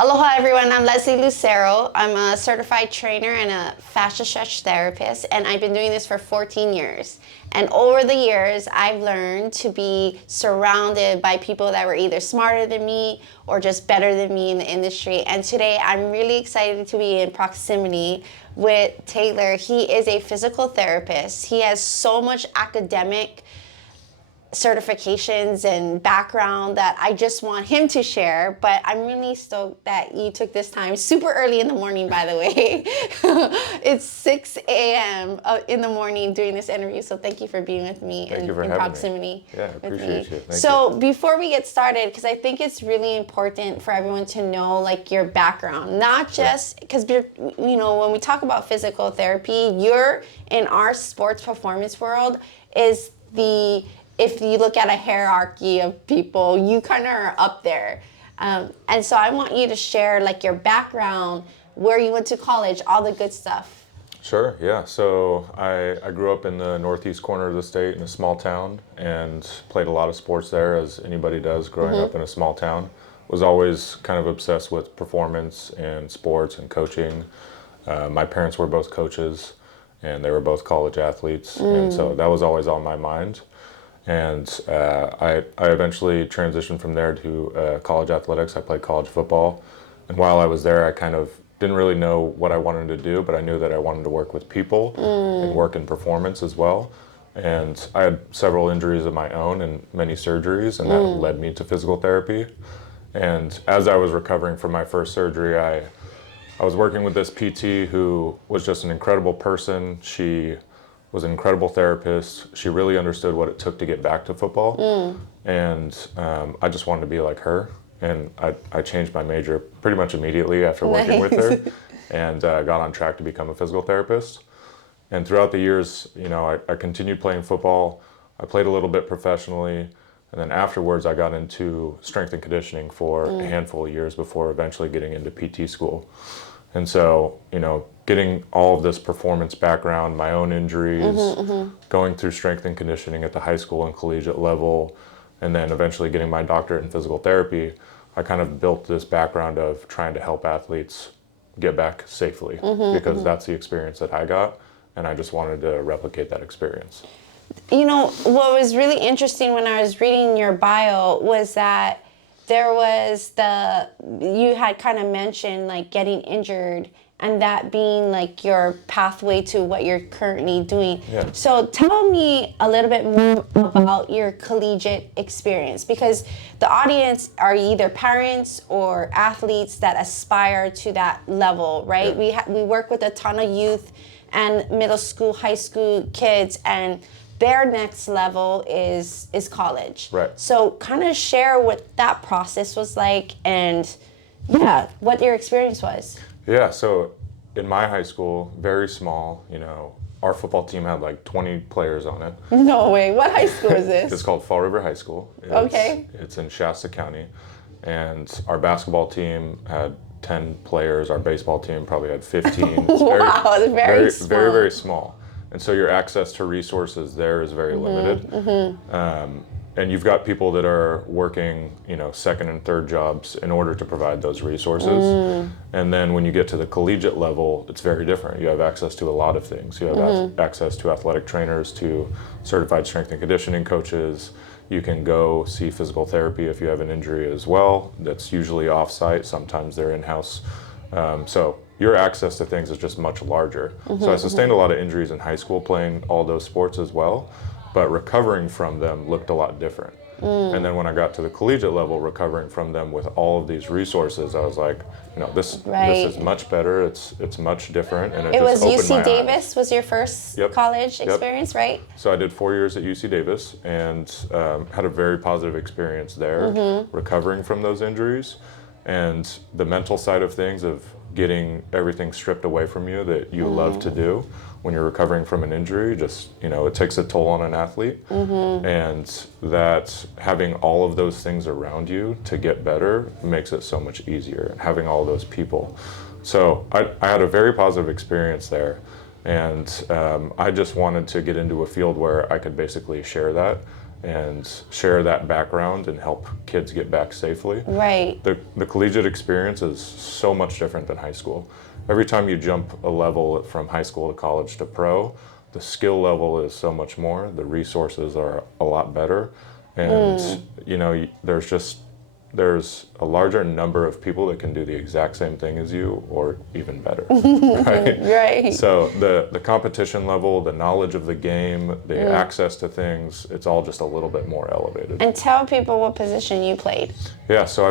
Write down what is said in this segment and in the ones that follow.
Aloha everyone, I'm Leslie Lucero. I'm a certified trainer and a fascia stretch therapist, and I've been doing this for 14 years. And over the years, I've learned to be surrounded by people that were either smarter than me or just better than me in the industry. And today I'm really excited to be in proximity with Taylor. He is a physical therapist. He has so much academic certifications and background that I just want him to share, but I'm really stoked that you took this time super early in the morning, by the way. It's 6 a.m. In the morning doing this interview, so thank you for being with me in proximity. Yeah, I appreciate you. So before we get started, because I think it's really important for everyone to know like your background, not just because when we talk about physical therapy, you're in our sports performance world is if you look at a hierarchy of people, you kind of are up there. And so I want you to share like your background, where you went to college, all the good stuff. Sure, yeah. So I grew up in the northeast corner of the state in a small town and played a lot of sports there, as anybody does growing up in a small town. Was always kind of obsessed with performance and sports and coaching. My parents were both coaches and they were both college athletes. And so that was always on my mind. And I eventually transitioned from there to college athletics. I played college football. And while I was there, I kind of didn't really know what I wanted to do, but I knew that I wanted to work with people and work in performance as well. And I had several injuries of my own and many surgeries, and that led me to physical therapy. And as I was recovering from my first surgery, I was working with this PT who was just an incredible person. She was an incredible therapist. She really understood what it took to get back to football. And I just wanted to be like her. And I changed my major pretty much immediately after working with her and got on track to become a physical therapist. And throughout the years, I continued playing football. I played a little bit professionally. And then afterwards, I got into strength and conditioning for a handful of years before eventually getting into PT school. And so, getting all of this performance background, my own injuries, going through strength and conditioning at the high school and collegiate level, and then eventually getting my doctorate in physical therapy, I kind of built this background of trying to help athletes get back safely because that's the experience that I got, and I just wanted to replicate that experience. What was really interesting when I was reading your bio was that there was you had kind of mentioned like getting injured and that being like your pathway to what you're currently doing. Yeah. So tell me a little bit more about your collegiate experience, because the audience are either parents or athletes that aspire to that level, right? Yeah. We work with a ton of youth and middle school, high school kids, and their next level is college. Right. So kind of share what that process was like and what your experience was. Yeah, so in my high school, very small, our football team had like 20 players on it. No way. What high school is this? It's called Fall River High School. It's in Shasta County. And our basketball team had 10 players. Our baseball team probably had 15. It's very small. Very, very small. And so your access to resources there is very limited. And you've got people that are working, second and third jobs in order to provide those resources. And then when you get to the collegiate level, it's very different. You have access to a lot of things. You have access to athletic trainers, to certified strength and conditioning coaches. You can go see physical therapy if you have an injury as well. That's usually off-site. Sometimes they're in-house. So your access to things is just much larger. So I sustained a lot of injuries in high school playing all those sports as well, but recovering from them looked a lot different. And then when I got to the collegiate level, recovering from them with all of these resources, I was like, this is much better. It's much different, and it just was opened my UC Davis was your first college experience, right? So I did 4 years at UC Davis and had a very positive experience there, recovering from those injuries, and the mental side of things of getting everything stripped away from you that you love to do when you're recovering from an injury, just, it takes a toll on an athlete. And that having all of those things around you to get better makes it so much easier, having all those people. So I had a very positive experience there. And I just wanted to get into a field where I could basically share that and share that background and help kids get back safely. Right. The collegiate experience is so much different than high school. Every time you jump a level from high school to college to pro, the skill level is so much more, the resources are a lot better, and there's a larger number of people that can do the exact same thing as you or even better. Right? Right. So the competition level, the knowledge of the game, the access to things, it's all just a little bit more elevated. And tell people what position you played. Yeah, so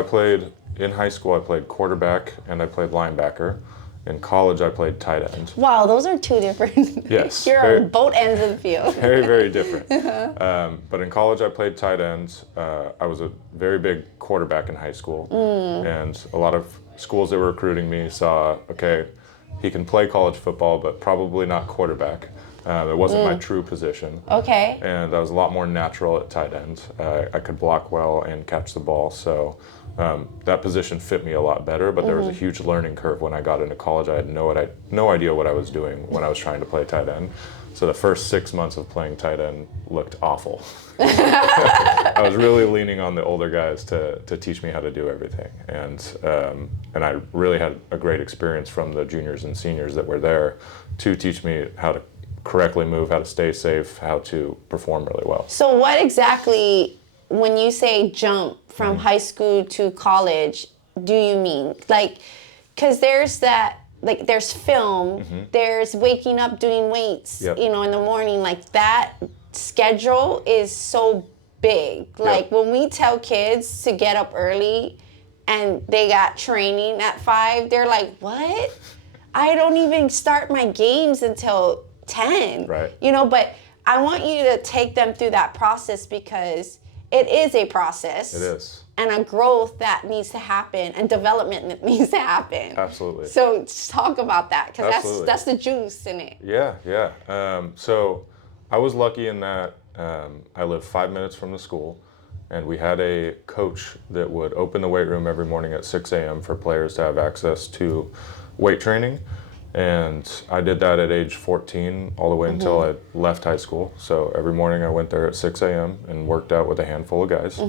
in high school I played quarterback and I played linebacker. In college I played tight end. Wow, those are two different. Yes. You're on both ends of the field. Very, very different. But in college I played tight end. I was a very big quarterback in high school. And a lot of schools that were recruiting me saw, okay, he can play college football, but probably not quarterback. It wasn't my true position. Okay. And I was a lot more natural at tight end. I could block well and catch the ball. So that position fit me a lot better, but there was a huge learning curve when I got into college. I had no idea what I was doing when I was trying to play tight end. So the first 6 months of playing tight end looked awful. I was really leaning on the older guys to teach me how to do everything. And I really had a great experience from the juniors and seniors that were there to teach me how to correctly move, how to stay safe, how to perform really well. So what exactly, when you say jump from high school to college, do you mean? Like, because there's that, like there's film, there's waking up doing weights, Yep. in the morning, like that schedule is so big. Like when we tell kids to get up early and they got training at 5, they're like, what? I don't even start my games until 10. Right. But I want you to take them through that process because it is a process. It is. And a growth that needs to happen and development that needs to happen. Absolutely. So just talk about that because Absolutely. that's the juice in it. Yeah. So I was lucky in that I lived 5 minutes from the school, and we had a coach that would open the weight room every morning at 6 a.m. for players to have access to weight training. And I did that at age 14 all the way until I left high school. So every morning I went there at 6 a.m. and worked out with a handful of guys.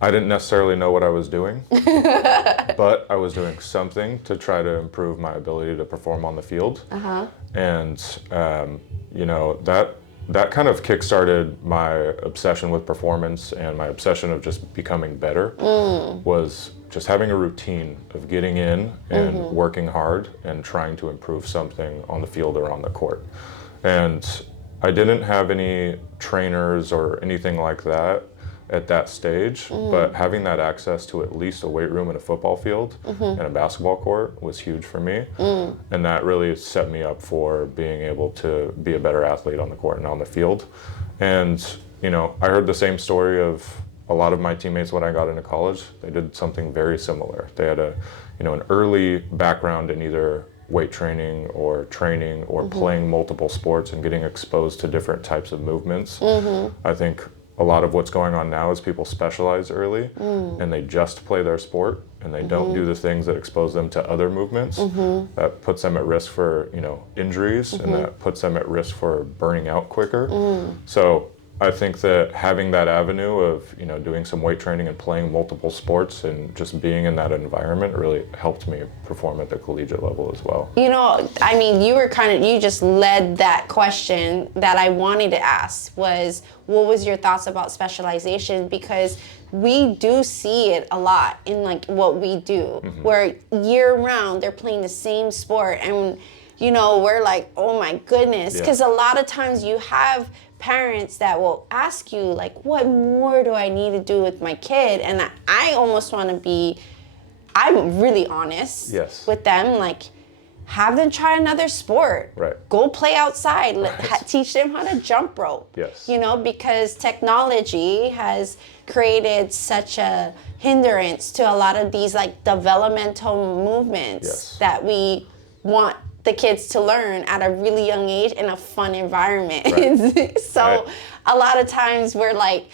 I didn't necessarily know what I was doing, but I was doing something to try to improve my ability to perform on the field. And, that kind of kickstarted my obsession with performance and my obsession of just becoming better was just having a routine of getting in and working hard and trying to improve something on the field or on the court. And I didn't have any trainers or anything like that at that stage, but having that access to at least a weight room and a football field and a basketball court was huge for me. And that really set me up for being able to be a better athlete on the court and on the field. And, I heard the same story of a lot of my teammates when I got into college. They did something very similar. They had an early background in either weight training or playing multiple sports and getting exposed to different types of movements. I think a lot of what's going on now is people specialize early and they just play their sport and they don't do the things that expose them to other movements. That puts them at risk for, injuries and that puts them at risk for burning out quicker. So I think that having that avenue of, doing some weight training and playing multiple sports and just being in that environment really helped me perform at the collegiate level as well. You just led that question that I wanted to ask was, what was your thoughts about specialization? Because we do see it a lot in what we do, where year round they're playing the same sport and, we're like, oh my goodness. Because a lot of times you have parents that will ask you what more do I need to do with my kid? And I almost want to I'm really honest with them, have them try another sport. Right. Go play outside. Teach them how to jump rope. Yes. Because technology has created such a hindrance to a lot of these developmental movements that we want the kids to learn at a really young age in a fun environment. Right. So a lot of times we're like,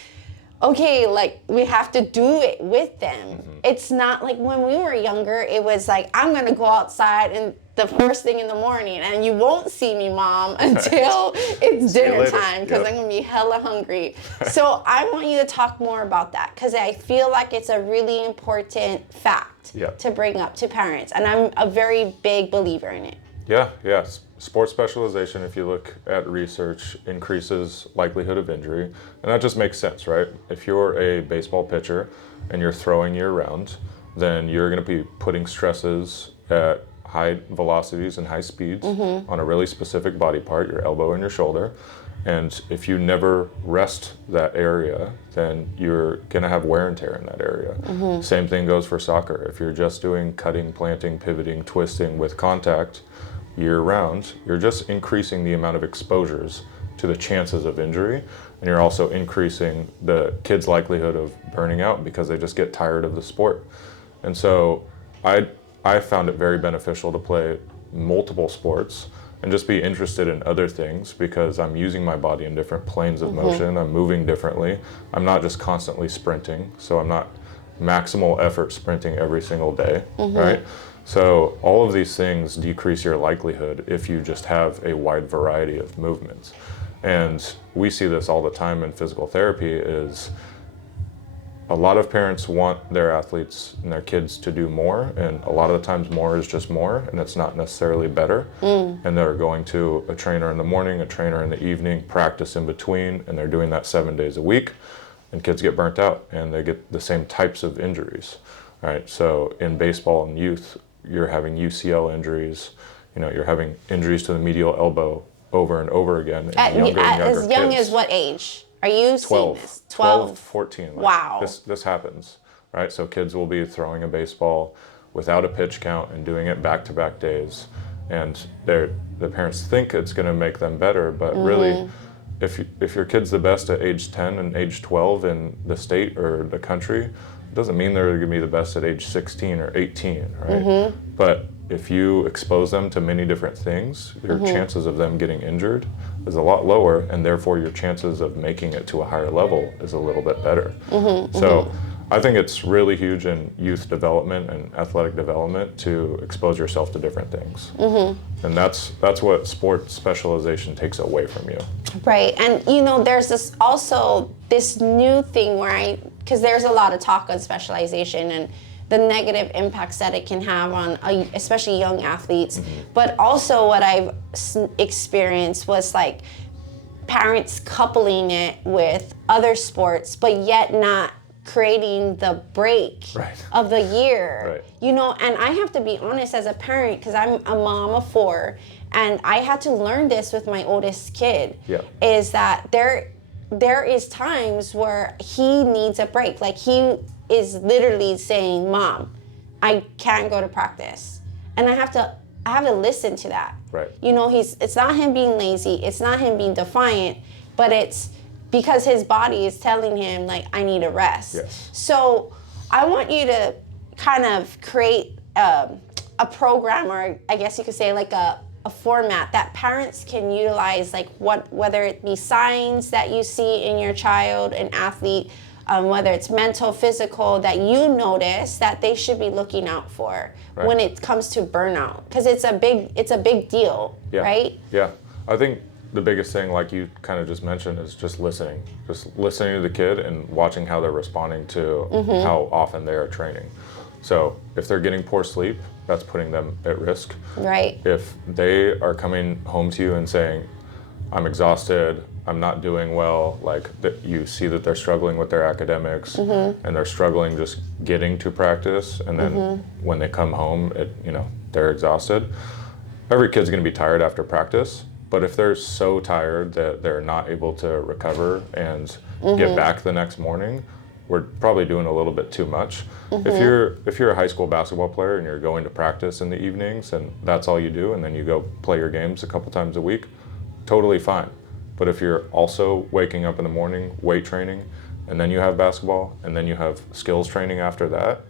okay, like we have to do it with them. It's not like when we were younger, it was like, I'm going to go outside and the first thing in the morning and you won't see me, Mom, until it's dinner time because I'm going to be hella hungry. So I want you to talk more about that because I feel like it's a really important fact to bring up to parents. And I'm a very big believer in it. Yeah. Sports specialization, if you look at research, increases likelihood of injury. And that just makes sense, right? If you're a baseball pitcher and you're throwing year round, then you're going to be putting stresses at high velocities and high speeds on a really specific body part, your elbow and your shoulder. And if you never rest that area, then you're going to have wear and tear in that area. Same thing goes for soccer. If you're just doing cutting, planting, pivoting, twisting with contact year round, you're just increasing the amount of exposures to the chances of injury, and you're also increasing the kids' likelihood of burning out because they just get tired of the sport. And so I found it very beneficial to play multiple sports and just be interested in other things because I'm using my body in different planes of motion. I'm moving differently. I'm not just constantly sprinting, so I'm not maximal effort sprinting every single day, right? So all of these things decrease your likelihood if you just have a wide variety of movements. And we see this all the time in physical therapy is a lot of parents want their athletes and their kids to do more, and a lot of the times more is just more, and it's not necessarily better. And they're going to a trainer in the morning, a trainer in the evening, practice in between, and they're doing that 7 days a week, and kids get burnt out, and they get the same types of injuries, right? So in baseball and youth, you're having UCL injuries, you're having injuries to the medial elbow over and over again. At as young kids. As what age? Are you 12, seeing this? 12, 14. Wow. This happens, right? So kids will be throwing a baseball without a pitch count and doing it back-to-back days. And the parents think it's going to make them better, but really, if your kid's the best at age 10 and age 12 in the state or the country, it doesn't mean they're going to be the best at age 16 or 18, right? But if you expose them to many different things, your chances of them getting injured is a lot lower, and therefore your chances of making it to a higher level is a little bit better. So I think it's really huge in youth development and athletic development to expose yourself to different things. And that's what sport specialization takes away from you. Right. And there's this new thing because there's a lot of talk on specialization and the negative impacts that it can have on especially young athletes. But also what I've experienced was like parents coupling it with other sports, but yet not creating the break of the year. And I have to be honest as a parent because I'm a mom of 4, and I had to learn this with my oldest kid, is that there is times where he needs a break. Like he is literally saying, Mom, I can't go to practice. And I have to listen to that. It's not him being lazy, it's not him being defiant, but it's because his body is telling him like, I need a rest. So I want you to kind of create a program, or I guess you could say like a format that parents can utilize, like whether it be signs that you see in your child, an athlete, whether it's mental, physical, that you notice that they should be looking out for when it comes to burnout, because it's a big deal, right? I think the biggest thing, like you kind of just mentioned, is just listening to the kid and watching how they're responding to how often they are training. So if they're getting poor sleep, that's putting them at risk. If they are coming home to you and saying, I'm exhausted, I'm not doing well, like you see that they're struggling with their academics and they're struggling just getting to practice, and then when they come home, they're exhausted. Every kid's going to be tired after practice, but if they're so tired that they're not able to recover and get back the next morning, we're probably doing a little bit too much. If you're a high school basketball player and you're going to practice in the evenings and that's all you do, and then you go play your games a couple times a week, totally fine. But if you're also waking up in the morning, weight training, and then you have basketball, and then you have skills training after that,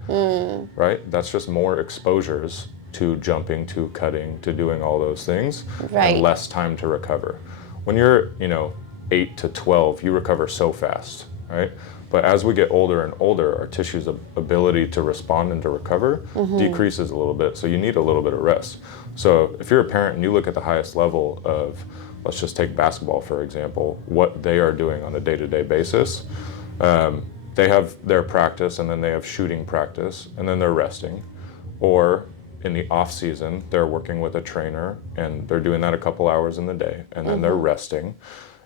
right? That's just more exposures to jumping, to cutting, to doing all those things, and less time to recover. When you're, 8 to 12, you recover so fast, right? But as we get older and older, our tissue's ability to respond and to recover decreases a little bit. So you need a little bit of rest. So if you're a parent and you look at the highest level of, let's just take basketball, for example, what they are doing on a day-to-day basis, they have their practice, and then they have shooting practice, and then they're resting. Or in the off season, they're working with a trainer, and they're doing that a couple hours in the day, and then they're resting.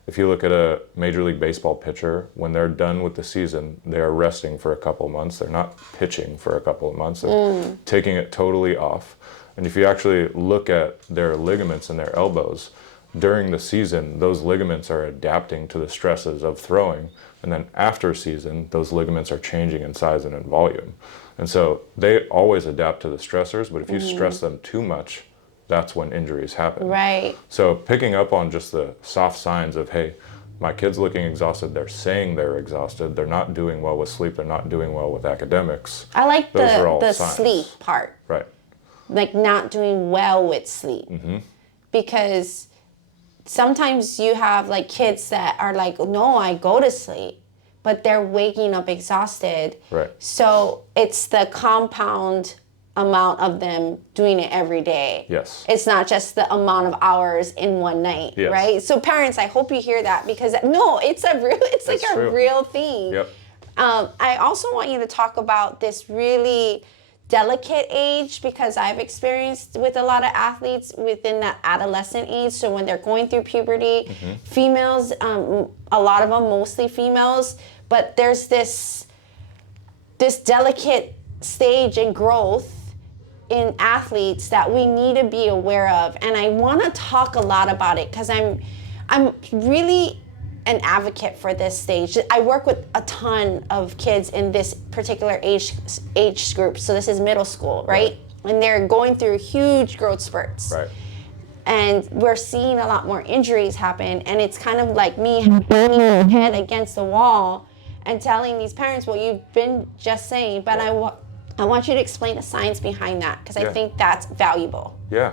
If you look at a Major League Baseball pitcher, when they're done with the season, they are resting for a couple of months. They're not pitching for a couple of months. They're taking it totally off. And if you actually look at their ligaments in their elbows, during the season, those ligaments are adapting to the stresses of throwing. And then after season, those ligaments are changing in size and in volume. And so they always adapt to the stressors, but if you stress them too much, that's when injuries happen. Right. So picking up on just the soft signs of, hey, my kid's looking exhausted, they're saying they're exhausted, they're not doing well with sleep, they're not doing well with academics. I like the signs. sleep part. Right. Like not doing well with sleep. Because sometimes you have like kids that are like, no, I go to sleep, but they're waking up exhausted. Right. So it's the compound amount of them doing it every day. Yes. It's not just the amount of hours in one night, Yes. right? So parents, I hope you hear that, because no, it's like a true. real thing. Yep. I also want you to talk about this really delicate age, because I've experienced with a lot of athletes within that adolescent age. So when they're going through puberty, females, a lot of them, mostly females, but there's this delicate stage in growth in athletes that we need to be aware of. And I want to talk a lot about it because I'm really an advocate for this stage. I work with a ton of kids in this particular age group. So this is middle school, right? And they're going through huge growth spurts. Right. And we're seeing a lot more injuries happen. And it's kind of like me banging my head against the wall and telling these parents, well, you've been just saying, but I want you to explain the science behind that, because I think that's valuable. Yeah.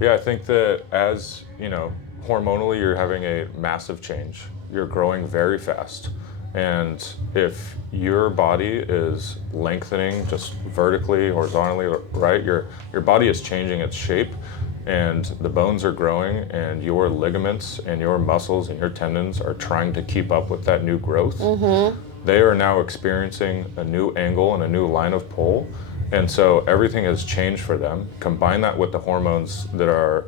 I think that as, hormonally you're having a massive change. You're growing very fast. And if your body is lengthening just vertically, horizontally, right, your body is changing its shape, and the bones are growing, and your ligaments and your muscles and your tendons are trying to keep up with that new growth. They are now experiencing a new angle and a new line of pull. And so everything has changed for them. Combine that with the hormones that are,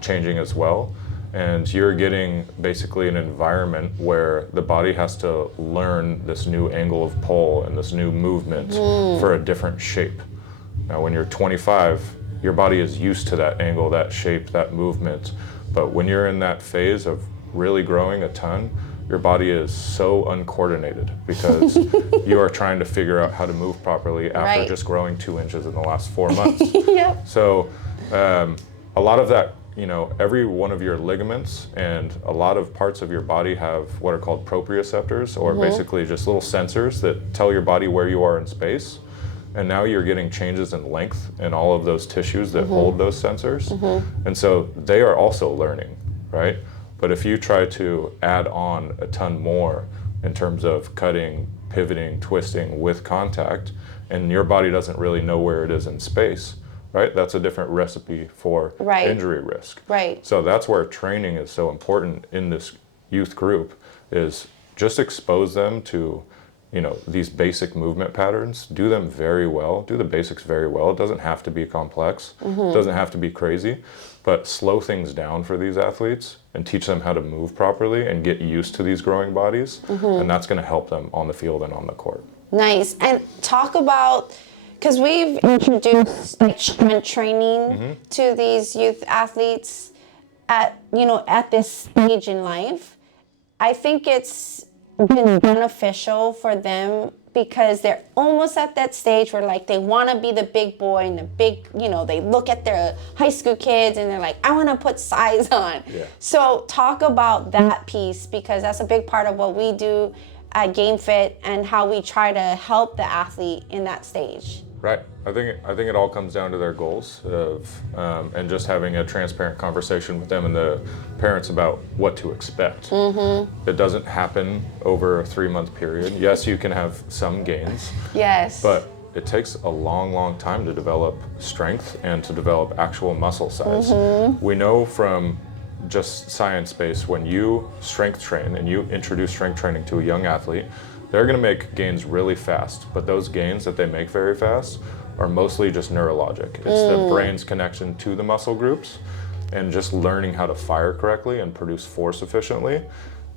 changing as well. And you're getting basically an environment where the body has to learn this new angle of pull and this new movement for a different shape. Now, when you're 25, your body is used to that angle, that shape, that movement. But when you're in that phase of really growing a ton, your body is so uncoordinated because you are trying to figure out how to move properly after just growing 2 inches in the last 4 months. So a lot of that, every one of your ligaments and a lot of parts of your body have what are called proprioceptors, or basically just little sensors that tell your body where you are in space. And now you're getting changes in length in all of those tissues that hold those sensors. And so they are also learning, right? But if you try to add on a ton more in terms of cutting, pivoting, twisting with contact, and your body doesn't really know where it is in space, right? That's a different recipe for injury risk. Right. So that's where training is so important in this youth group, is just expose them to, these basic movement patterns, do them very well, do the basics very well. It doesn't have to be complex, it doesn't have to be crazy, but slow things down for these athletes and teach them how to move properly and get used to these growing bodies. And that's going to help them on the field and on the court. Nice. And talk about, because we've introduced like strength training to these youth athletes at this stage in life. I think it's been beneficial for them because they're almost at that stage where like they want to be the big boy and the big, they look at their high school kids and they're like, I want to put size on. So talk about that piece, because that's a big part of what we do at Game Fit and how we try to help the athlete in that stage. Right. I think it all comes down to their goals and just having a transparent conversation with them and the parents about what to expect. It doesn't happen over a 3-month period. Yes, you can have some gains. Yes. But it takes a long, long time to develop strength and to develop actual muscle size. We know from just science base, when you strength train and you introduce strength training to a young athlete, they're going to make gains really fast, but those gains that they make very fast are mostly just neurologic. It's the brain's connection to the muscle groups and just learning how to fire correctly and produce force efficiently.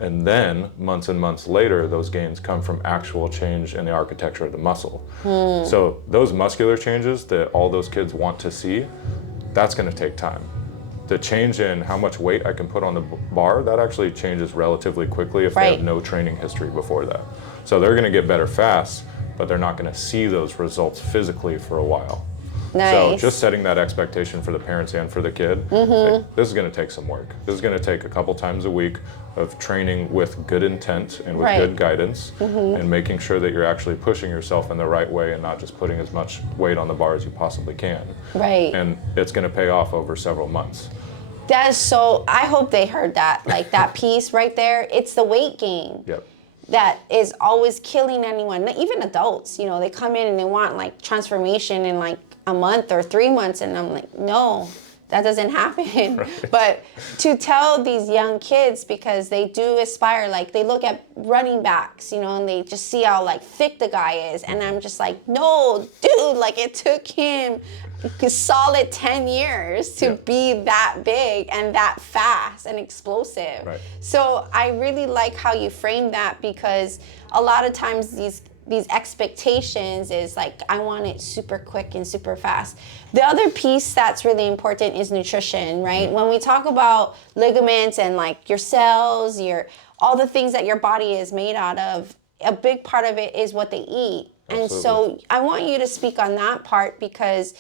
And then months and months later, those gains come from actual change in the architecture of the muscle. So those muscular changes that all those kids want to see, that's going to take time. The change in how much weight I can put on the bar, that actually changes relatively quickly if they have no training history before that. So they're going to get better fast, but they're not going to see those results physically for a while. Nice. So just setting that expectation for the parents and for the kid, like, this is going to take some work. This is going to take a couple times a week of training with good intent and with good guidance and making sure that you're actually pushing yourself in the right way and not just putting as much weight on the bar as you possibly can. Right. And it's going to pay off over several months. That is so, I hope they heard that, like that piece right there. It's the weight gain. Yep. That is always killing anyone, even adults. You know, they come in and they want like transformation in like a month or 3 months, and I'm like, no, that doesn't happen. Right. But to tell these young kids, because they do aspire, like they look at running backs, you know, and they just see how like thick the guy is, and I'm just like, no, dude, like it took him a solid 10 years to be that big and that fast and explosive. Right. So I really like how you frame that, because a lot of times these expectations is like, I want it super quick and super fast. The other piece that's really important is nutrition, right? When we talk about ligaments and like your cells, all the things that your body is made out of, a big part of it is what they eat. Absolutely. And so I want you to speak on that part, because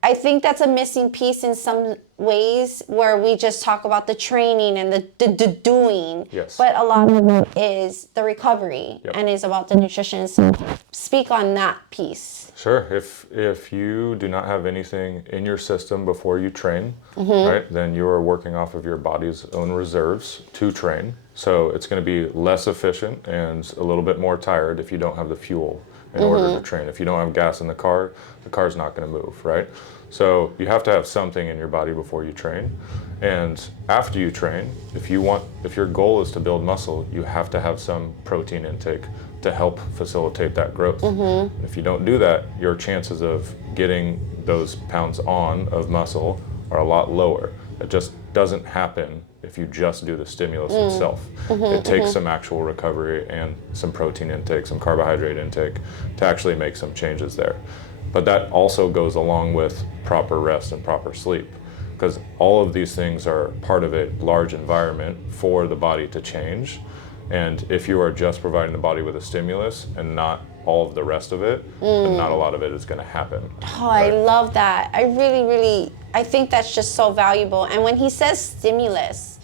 I think that's a missing piece in some ways, where we just talk about the training and the doing. Yes. But a lot of it is the recovery and is about the nutrition. So speak on that piece. Sure. If you do not have anything in your system before you train, right, then you are working off of your body's own reserves to train. So it's going to be less efficient and a little bit more tired if you don't have the fuel in order to train. If you don't have gas in the car's not going to move, right? So you have to have something in your body before you train. And after you train, if your goal is to build muscle, you have to have some protein intake to help facilitate that growth. If you don't do that, your chances of getting those pounds on of muscle are a lot lower. It just doesn't happen if you just do the stimulus itself. It takes some actual recovery and some protein intake, some carbohydrate intake to actually make some changes there. But that also goes along with proper rest and proper sleep, because all of these things are part of a large environment for the body to change. And if you are just providing the body with a stimulus and not all of the rest of it, then not a lot of it is going to happen. Oh, right? I love that. I really, I think that's just so valuable. And when he says stimulus,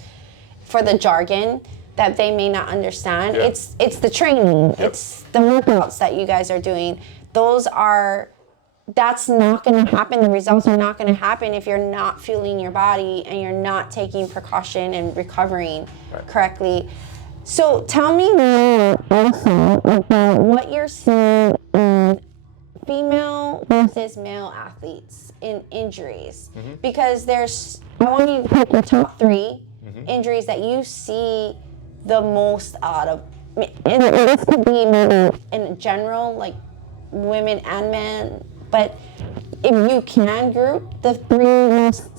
for the jargon that they may not understand, it's the training, it's the workouts that you guys are doing. That's not going to happen. The results are not going to happen if you're not fueling your body and you're not taking precaution and recovering correctly. So tell me more also about what you're seeing in female versus male athletes in injuries. Because I want you to pick your top 3 injuries that you see the most out of. And this could be maybe in general, like women and men, but if you can group the 3 most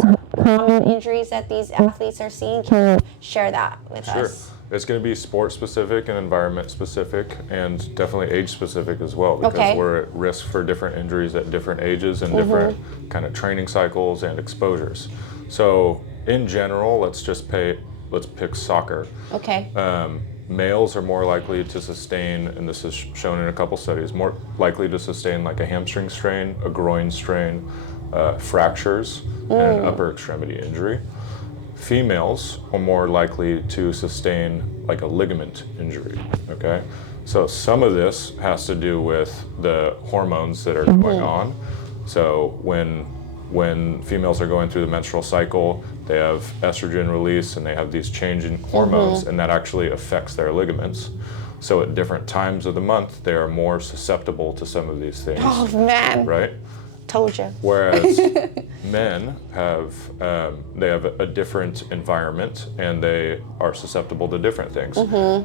common injuries that these athletes are seeing, can you share that with us? It's going to be sport specific and environment specific, and definitely age specific as well, because we're at risk for different injuries at different ages and different kind of training cycles and exposures. So in general, let's pick soccer. Okay. Males are more likely to sustain, and this is shown in a couple studies, more likely to sustain like a hamstring strain, a groin strain, fractures, and an upper extremity injury. Females are more likely to sustain like a ligament injury, okay? So some of this has to do with the hormones that are going on. So when females are going through the menstrual cycle, they have estrogen release and they have these changing hormones, and that actually affects their ligaments. So at different times of the month, they are more susceptible to some of these things. Oh man! Right? Told you. Whereas men have they have a different environment and they are susceptible to different things.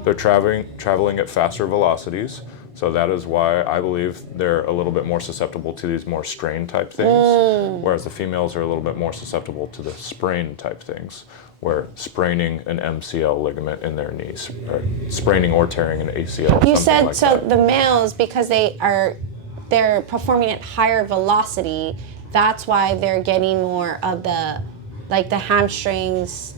They're traveling at faster velocities, so that is why I believe they're a little bit more susceptible to these more strain type things, whereas the females are a little bit more susceptible to the sprain type things, where spraining an MCL ligament in their knees, or spraining or tearing an ACL. You said like so that. the males, because they're performing at higher velocity, that's why they're getting more of the hamstrings.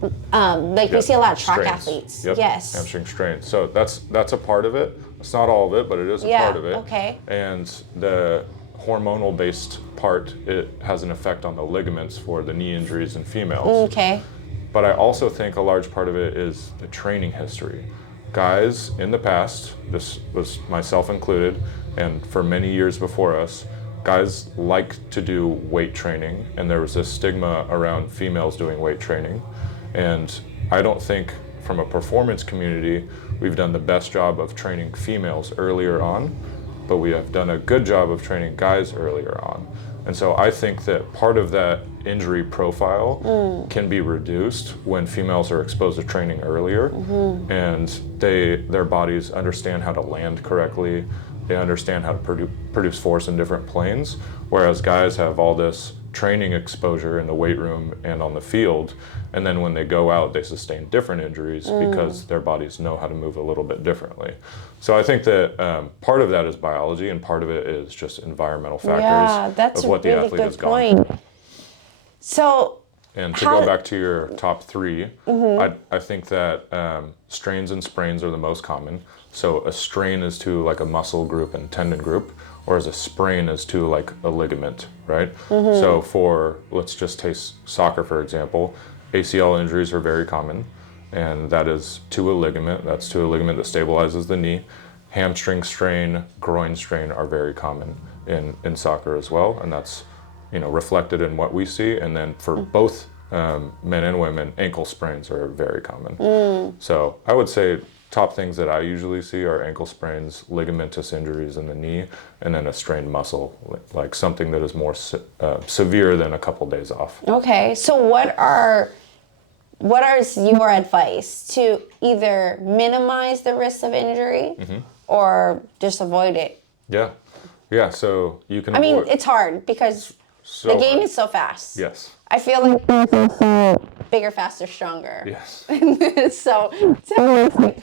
We see a lot of track Strains. athletes. Yep. Yes. Hamstring strains. So that's a part of it. It's not all of it, but it is a part of it. Okay. And the hormonal based part, it has an effect on the ligaments for the knee injuries in females. Okay. But I also think a large part of it is the training history. Guys in the past, this was myself included, and for many years before us, guys liked to do weight training, and there was this stigma around females doing weight training. And I don't think from a performance community, we've done the best job of training females earlier on, but we have done a good job of training guys earlier on. And so I think that part of that injury profile can be reduced when females are exposed to training earlier, and their bodies understand how to land correctly, they understand how to produce force in different planes, whereas guys have all this training exposure in the weight room and on the field, and then when they go out they sustain different injuries because their bodies know how to move a little bit differently. So I think that part of that is biology and part of it is just environmental factors of what the athlete has gone through. So and to go back to your top three, I think that strains and sprains are the most common. So a strain is to like a muscle group and tendon group, whereas a sprain is to like a ligament, right? So let's just take soccer for example, ACL injuries are very common, and that is to a ligament. That's to a ligament that stabilizes the knee. Hamstring strain, groin strain are very common in soccer as well, and that's reflected in what we see. And then for both men and women, ankle sprains are very common. So I would say top things that I usually see are ankle sprains, ligamentous injuries in the knee, and then a strained muscle, like something that is more severe than a couple days off. Okay, so what is your advice to either minimize the risk of injury or just avoid it? Yeah. So you can. I mean, it's hard because the game is so fast. Yes. I feel like it's so bigger, faster, stronger. Yes. so it's like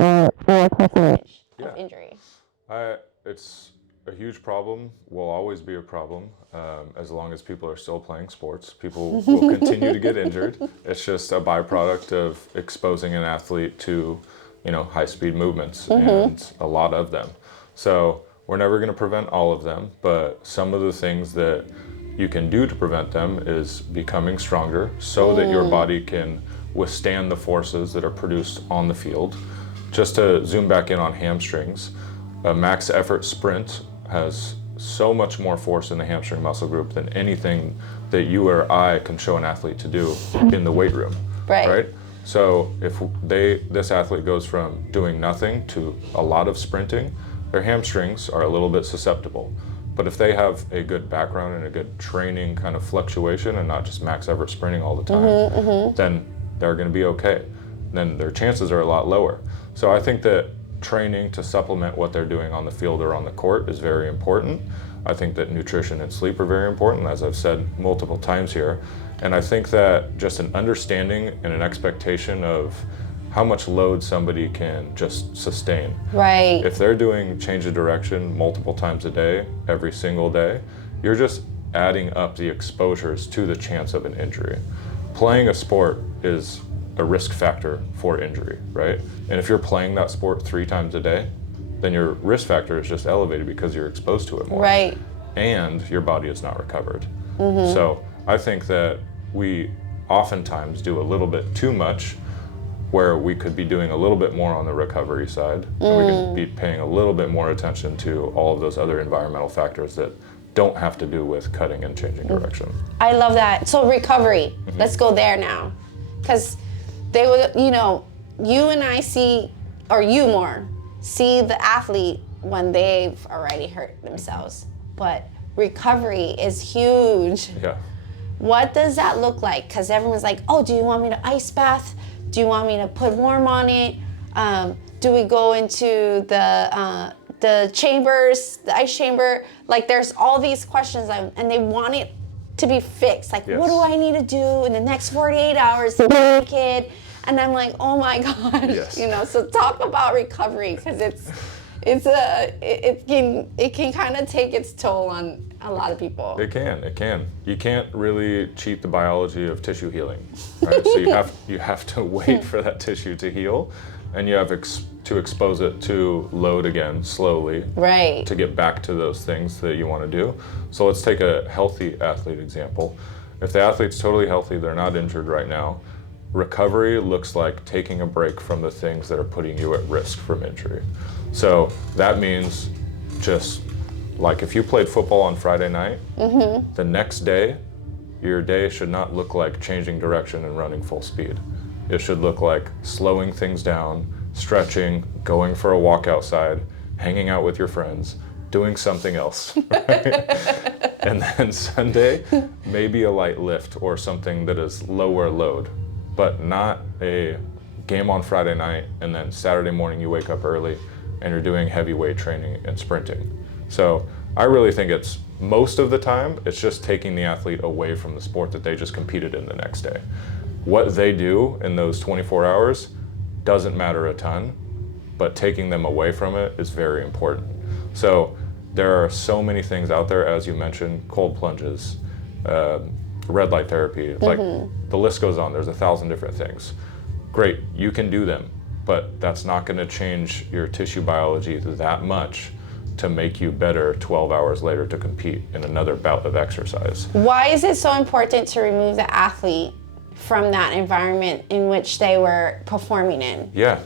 or percentage of injury. It's a huge problem. Will always be a problem as long as people are still playing sports. People will continue to get injured. It's just a byproduct of exposing an athlete to, high-speed movements and a lot of them. So we're never going to prevent all of them, but some of the things that you can do to prevent them is becoming stronger so that your body can withstand the forces that are produced on the field. Just to zoom back in on hamstrings, a max effort sprint has so much more force in the hamstring muscle group than anything that you or I can show an athlete to do in the weight room. Right? So if this athlete goes from doing nothing to a lot of sprinting, their hamstrings are a little bit susceptible. But if they have a good background and a good training kind of fluctuation and not just max effort sprinting all the time, then they're going to be okay. Then their chances are a lot lower. So I think that training to supplement what they're doing on the field or on the court is very important. I think that nutrition and sleep are very important, as I've said multiple times here. And I think that just an understanding and an expectation of how much load somebody can just sustain. Right. If they're doing change of direction multiple times a day, every single day, you're just adding up the exposures to the chance of an injury. Playing a sport is a risk factor for injury, right? And if you're playing that sport 3 times a day, then your risk factor is just elevated because you're exposed to it more. Right. And your body is not recovered. So I think that we oftentimes do a little bit too much where we could be doing a little bit more on the recovery side, and we could be paying a little bit more attention to all of those other environmental factors that don't have to do with cutting and changing direction. I love that. So recovery, let's go there now. Because they would, you and I see, or you more, see the athlete when they've already hurt themselves. But recovery is huge. Yeah. What does that look like? Because everyone's like, oh, do you want me to ice bath? Do you want me to put warm on it? Do we go into the chambers, the ice chamber? Like, there's all these questions, and they want it to be fixed. Like, Yes. what do I need to do in the next 48 hours to be a kid? And I'm like, oh my gosh, Yes. So talk about recovery, because it can kind of take its toll on a lot of people. It can. You can't really cheat the biology of tissue healing, right? So you have to wait for that tissue to heal, and you have to expose it to load again slowly, Right. to get back to those things that you want to do. So let's take a healthy athlete example. If the athlete's totally healthy, they're not injured right now, recovery looks like taking a break from the things that are putting you at risk from injury. So that means just like if you played football on Friday night, the next day, your day should not look like changing direction and running full speed. It should look like slowing things down, stretching, going for a walk outside, hanging out with your friends, doing something else. Right? And then Sunday, maybe a light lift or something that is lower load, but not a game on Friday night and then Saturday morning you wake up early and you're doing heavy weight training and sprinting. So I really think it's most of the time, it's just taking the athlete away from the sport that they just competed in the next day. What they do in those 24 hours doesn't matter a ton, but taking them away from it is very important. So there are so many things out there, as you mentioned, cold plunges, red light therapy, like the list goes on. There's 1,000 different things. Great, you can do them, but that's not going to change your tissue biology that much to make you better 12 hours later to compete in another bout of exercise. Why is it so important to remove the athlete from that environment in which they were performing in? Yeah,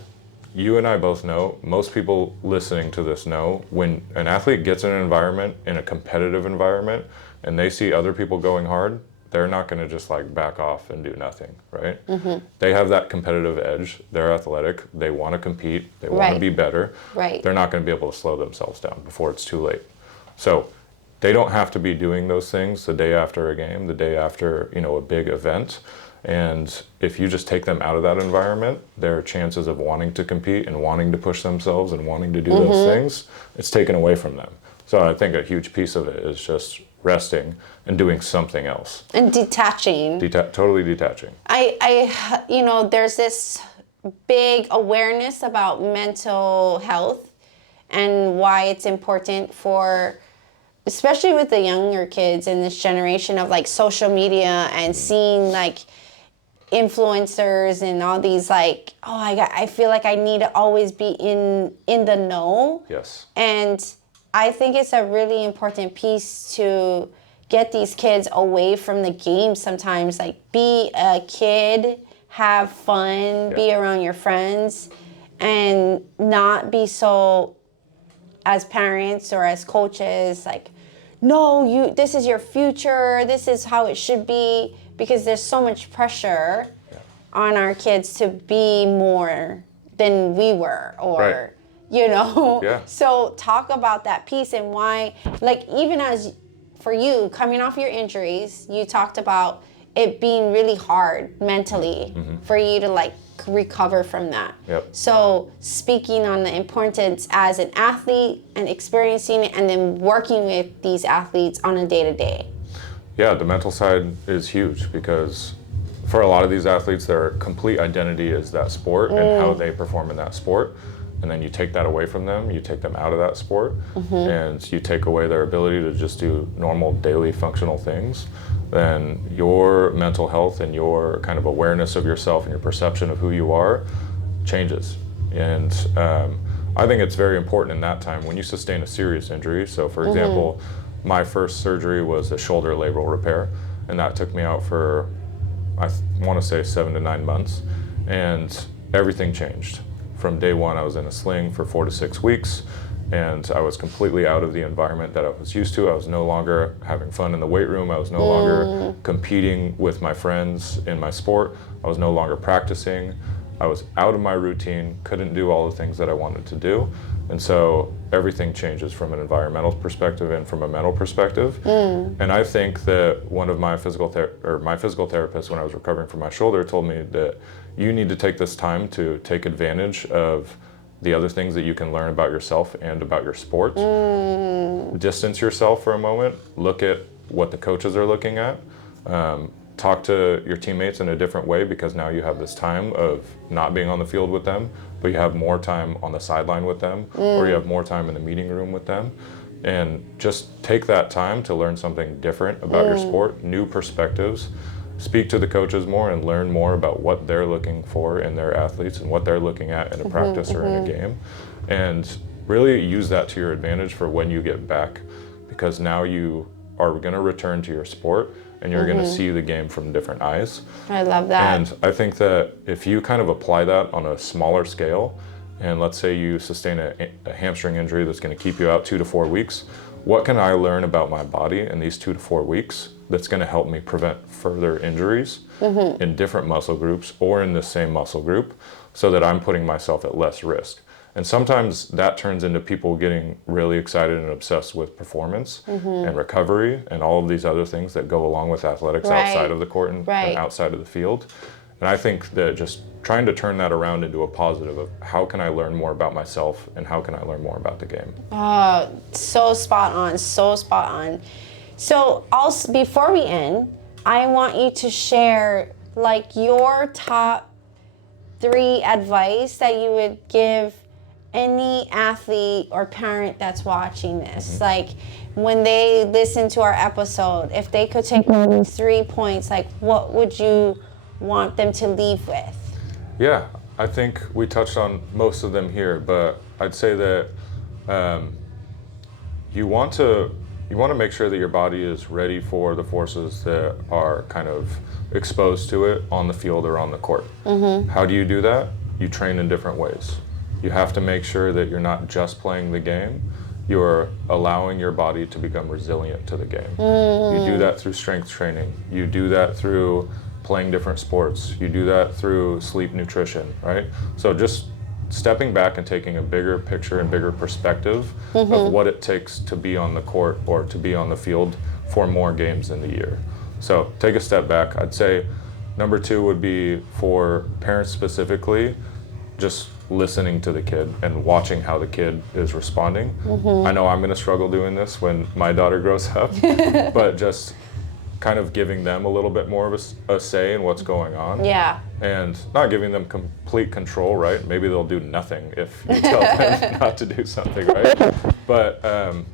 you and I both know, most people listening to this know, when an athlete gets in an environment, in a competitive environment, and they see other people going hard, they're not going to just like back off and do nothing, right? They have that competitive edge. They're athletic. They want to compete. They want to be better. Right. They're not going to be able to slow themselves down before it's too late. So they don't have to be doing those things the day after a game, the day after, a big event. And if you just take them out of that environment, their chances of wanting to compete and wanting to push themselves and wanting to do those things, it's taken away from them. So I think a huge piece of it is just resting and doing something else. And detaching. Totally detaching. There's this big awareness about mental health and why it's important for, especially with the younger kids in this generation of like social media and seeing like influencers and all these like, I feel like I need to always be in the know. Yes. And I think it's a really important piece to get these kids away from the game sometimes. Like, be a kid, have fun, be around your friends, and not be so, as parents or as coaches, like, no, this is your future, this is how it should be, because there's so much pressure on our kids to be more than we were, or... Yeah. So talk about that piece and why, like, even as for you coming off your injuries, you talked about it being really hard mentally for you to like recover from that. Yep. So speaking on the importance as an athlete and experiencing it and then working with these athletes on a day-to-day. Yeah, the mental side is huge because for a lot of these athletes, their complete identity is that sport and how they perform in that sport. And then you take that away from them, you take them out of that sport, and you take away their ability to just do normal daily functional things, then your mental health and your kind of awareness of yourself and your perception of who you are changes. And I think it's very important in that time when you sustain a serious injury. So for example, my first surgery was a shoulder labral repair, and that took me out for, I want to say 7 to 9 months. And everything changed. From day one, I was in a sling for 4 to 6 weeks, and I was completely out of the environment that I was used to. I was no longer having fun in the weight room. I was no longer competing with my friends in my sport. I was no longer practicing. I was out of my routine, couldn't do all the things that I wanted to do. And so everything changes from an environmental perspective and from a mental perspective. And I think that one of my physical therapist, when I was recovering from my shoulder, told me that you need to take this time to take advantage of the other things that you can learn about yourself and about your sport. Distance yourself for a moment, look at what the coaches are looking at. Talk to your teammates in a different way, because now you have this time of not being on the field with them, but you have more time on the sideline with them, or you have more time in the meeting room with them. And just take that time to learn something different about your sport, new perspectives. Speak to the coaches more and learn more about what they're looking for in their athletes and what they're looking at in a practice or in a game. And really use that to your advantage for when you get back, because now you are going to return to your sport and you're going to see the game from different eyes. I love that. And I think that if you kind of apply that on a smaller scale, and let's say you sustain a hamstring injury that's going to keep you out 2 to 4 weeks, what can I learn about my body in these 2 to 4 weeks that's going to help me prevent further injuries in different muscle groups or in the same muscle group, so that I'm putting myself at less risk? And sometimes that turns into people getting really excited and obsessed with performance and recovery and all of these other things that go along with athletics outside of the court and outside of the field. And I think that just trying to turn that around into a positive of how can I learn more about myself and how can I learn more about the game. So spot on, so spot on. So also, before we end, I want you to share like your top 3 advice that you would give any athlete or parent that's watching this. Like when they listen to our episode, if they could take one of these 3 points, like what would you want them to leave with? Yeah, I think we touched on most of them here, but I'd say that you want to make sure that your body is ready for the forces that are kind of exposed to it on the field or on the court. How do you do that? You train in different ways. You have to make sure that you're not just playing the game, you're allowing your body to become resilient to the game. You do that through strength training. You do that through playing different sports. You do that through sleep, nutrition, right? So just stepping back and taking a bigger picture and bigger perspective of what it takes to be on the court or to be on the field for more games in the year. So take a step back. I'd say number 2 would be for parents specifically, just listening to the kid and watching how the kid is responding. I know I'm going to struggle doing this when my daughter grows up, but just kind of giving them a little bit more of a say in what's going on. Yeah. And not giving them complete control, right? Maybe they'll do nothing if you tell them not to do something, right? But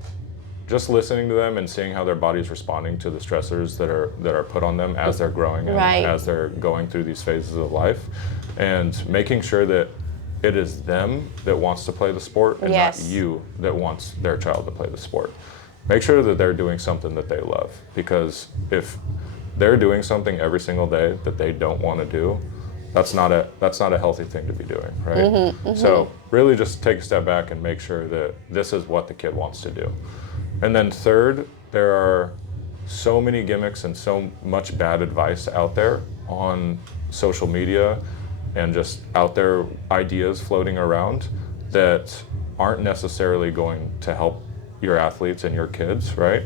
just listening to them and seeing how their body's responding to the stressors that are put on them as they're growing and as they're going through these phases of life, and making sure that it is them that wants to play the sport and not you that wants their child to play the sport. Make sure that they're doing something that they love, because if they're doing something every single day that they don't want to do, that's not a healthy thing to be doing, right? So really just take a step back and make sure that this is what the kid wants to do. And then third, there are so many gimmicks and so much bad advice out there on social media and just out there ideas floating around that aren't necessarily going to help your athletes and your kids, right?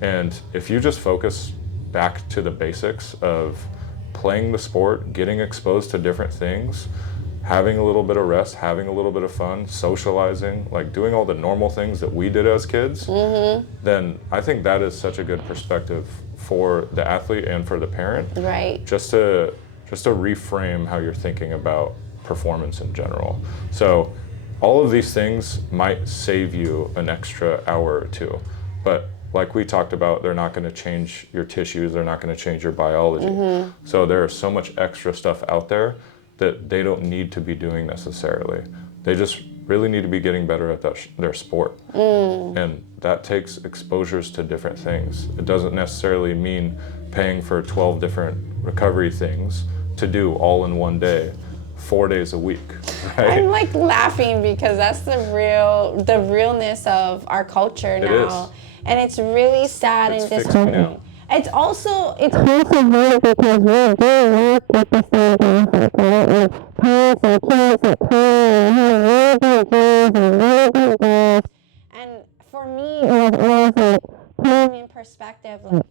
And if you just focus back to the basics of playing the sport, getting exposed to different things, having a little bit of rest, having a little bit of fun, socializing, like doing all the normal things that we did as kids, then I think that is such a good perspective for the athlete and for the parent. Right. Just to reframe how you're thinking about performance in general. So all of these things might save you an extra hour or 2, but like we talked about, they're not going to change your tissues, they're not going to change your biology. So there's so much extra stuff out there that they don't need to be doing necessarily. They just really need to be getting better at their sport. And that takes exposures to different things. It doesn't necessarily mean paying for 12 different recovery things to do all in one day 4 days a week, right? I'm like laughing because that's the realness of our culture now. It is. And it's really sad It's and fixed disheartening. now. It's also hard because we're doing work with the same parents and kids at home, and for me, it was always like putting in perspective, like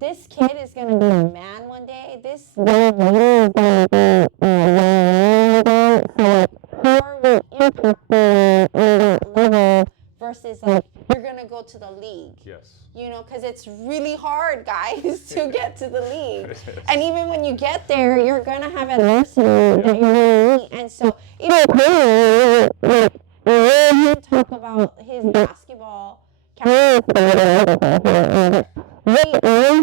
this kid is gonna be a man one day. This young lady is gonna be a young lady. So like, how are we impacting in that level versus like you're gonna go to the league? Yes. You know, because it's really hard, guys, to get to the league. And even when you get there, you're gonna have adversity that you're gonna meet. And so, even like, when you talk about his basketball career, we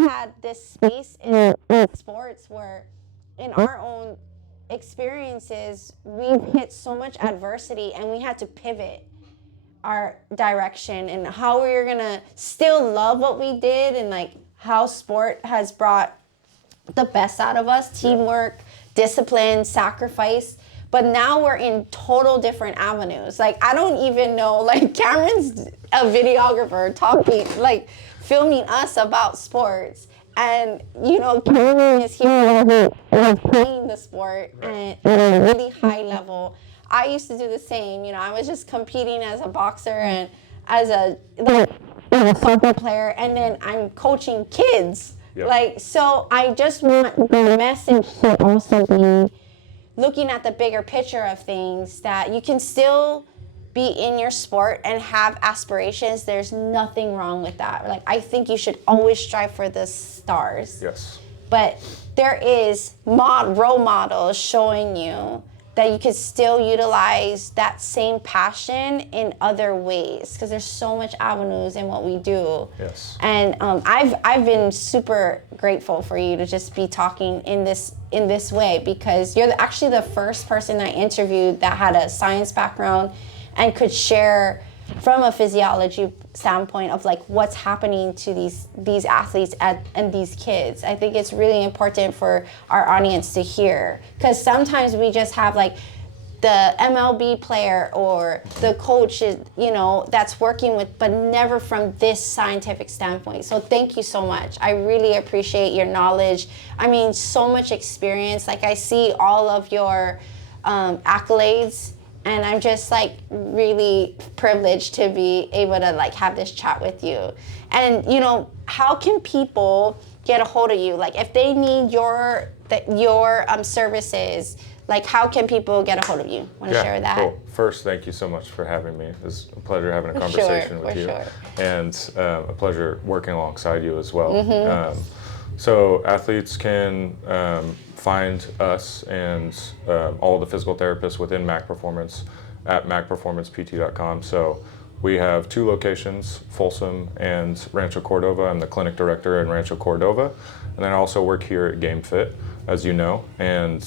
had this space in sports where, in our own experiences, we've hit so much adversity and we had to pivot our direction and how we were gonna still love what we did, and like how sport has brought the best out of us, teamwork, discipline, sacrifice. But now we're in total different avenues. Like, I don't even know, like, Cameron's a videographer talking, like, filming us about sports. And, you know, Cameron is here playing the sport at a really high level. I used to do the same. You know, I was just competing as a boxer and as a soccer player, and then I'm coaching kids. Yep. Like, so I just want the message to also be looking at the bigger picture of things, that you can still be in your sport and have aspirations. There's nothing wrong with that. Like, I think you should always strive for the stars. Yes. But there is role models showing you that you could still utilize that same passion in other ways, because there's so much avenues in what we do. Yes. And I've been super grateful for you to just be talking in this way, because you're actually the first person I interviewed that had a science background and could share from a physiology standpoint of like what's happening to these athletes and these kids. I think it's really important for our audience to hear, because sometimes we just have like the MLB player or the coach, you know, that's working with, but never from this scientific standpoint. So thank you so much. I really appreciate your knowledge. I mean, so much experience. Like, I see all of your accolades, and I'm just like really privileged to be able to like have this chat with you. And, you know, how can people get a hold of you? Like, if they need your services, like, how can people get a hold of you? Want to share that? Cool. First, thank you so much for having me. It's a pleasure having a conversation with you. And a pleasure working alongside you as well. Mm-hmm. So athletes can find us and all the physical therapists within Mac Performance at macperformancept.com. So we have 2 locations, Folsom and Rancho Cordova. I'm the clinic director in Rancho Cordova. And then I also work here at GameFit, as you know. And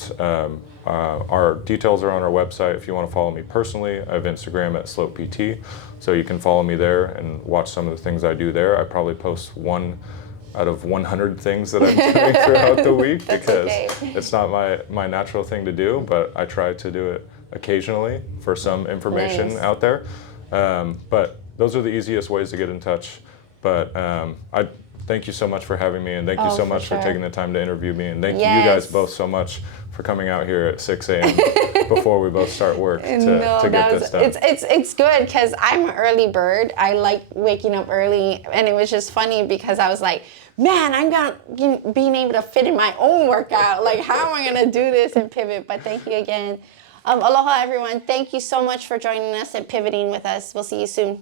our details are on our website. If you want to follow me personally, I have Instagram at SloatPT. So you can follow me there and watch some of the things I do there. I probably post 1 out of 100 things that I'm doing throughout the week because it's not my natural thing to do, but I try to do it occasionally for some information out there. But those are the easiest ways to get in touch. But I thank you so much for having me, and thank you so much for taking the time to interview me, and thank you guys both so much for coming out here at 6 a.m. before we both start work to get this done. It's good because I'm an early bird. I like waking up early, and it was just funny because I was like, man, I'm not being able to fit in my own workout. Like, how am I going to do this and pivot? But thank you again. Aloha, everyone. Thank you so much for joining us and pivoting with us. We'll see you soon.